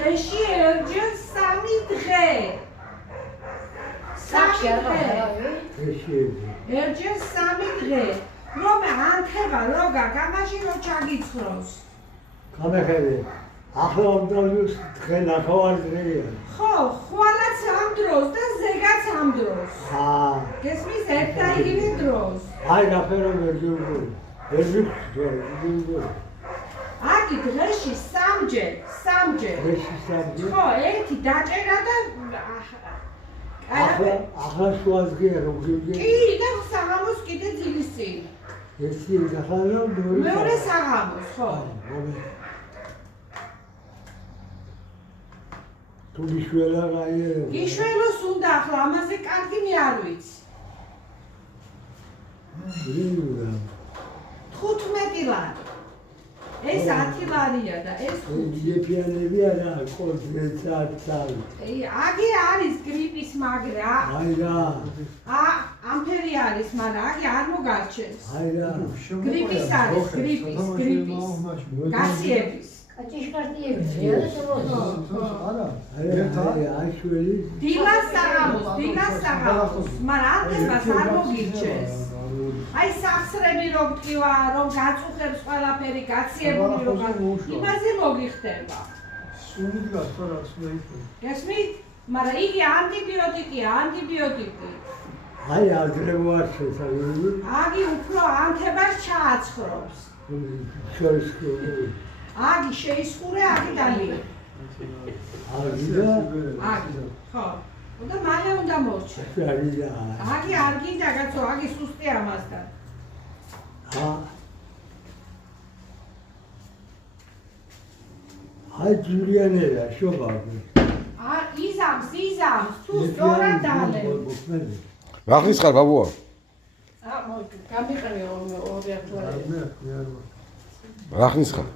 დღეში ერჯერ 3 დღე. ერჯერ 3 დღე. რომ ანთება ლოგა გამაში რო ჩაგიცხროს. გამეხედე. ახლა უნდა დღე ნახევარდღეა. ხო, ხვალაც ამ დროს და ზეგაც ამ დროს. გესმის ერთ და იგივე დროს. აი გაფერო ვერჯერ. აგი დღეში 3ჯერ. დღეში 3ჯერ. ხო, ერთი დაჭერა და ახლა შუაზღია რომ გიგე. კი, და საღამოს კიდე ძილის წინ. ერთი ახლა მეორე საღამოს, ხო. თუ გიშველა რაია. გიშველოს უნდა ახლა ამაზე კარგი მე არ ვიცი. 15 ლარი. ეს 10 ლარია და ეს 5. იეფიანები არა, კოლძეცაცავი. აგი არის გრიპის მაგრა. აი რა. ამფერი არის, მაგრამ აგი არ მოგარჩენს. აი რა. გრიპის არის, გრიპის. გაციების. კაჭიშკარტიების. აი შველი. დილას საღამოს, მაგრამ ანთებას არ მოგირჩენს. აი სახსრები რომ თქვა, რომ გაწუხებს ყველაფერი, გაციებული რომ იმაზე მოგიხდება. სუნიდგას რა რაც უნდა იყოს. გესმით? მაგრამ იგი ანტიბიოტიკია. აი ადრე მოარჩენს აგები. აგი უფრო ანთებას ჩააცხრობს. შეისხურე. აგი შეისხურე, აგი დალია. აგი. ხო. და მალე უნდა მორჩა. აგი არ გინდა კაცო, აგი სუსტი ამასთან. აი ჯულიანერა შობავი. იზამს, თუ სწორად დალე. რახლის ხარ ბაბუა? გამიყრე 2 ათლარი. რახლის ხარ?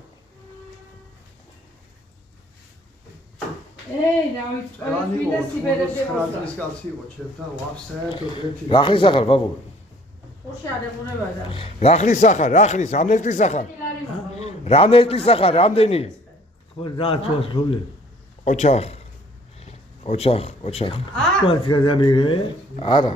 დავით, ყველაფერი და სიბერებზე მოხდა. კაცი იყო ჩემთან, ვაფსაერთოდ ერთი. რახლის ხარ ბაბუა? ხურში არ ეყურებოდა. რახლის ხარ? რამდენი ხარ? რამდენი? ხო დააცვას ლულე. ოჩახ. თქვა გადამიღე? არა.